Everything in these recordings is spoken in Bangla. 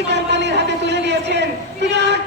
মুন্সি কোম্পানির হাতে তুলে দিয়েছেন। তিনি আর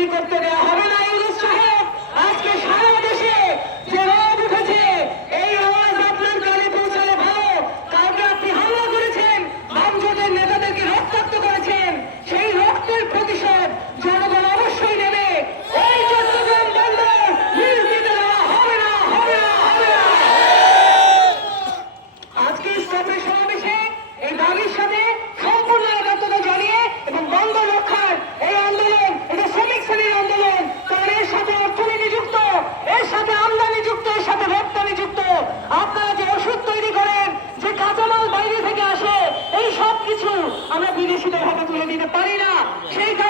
বিক্রি করতে দেওয়া হবে না, ইউনুস সাহেব। আজকে সারা দেশে যে রোগ উঠেছে, এই আওয়াজ আপনার কানে পৌঁছালে ভালো। কাউকে আপনি হামলা করেছেন, বামজোটের নেতাদেরকে রক্তাক্ত করেছেন। সেই রক্তের প্রতিশোধ জনগণ অবশ্যই নেবে। আজকে স্টপের সমাবেশ শীতল হবে তুলে দিতে পারি না। সেই কারণে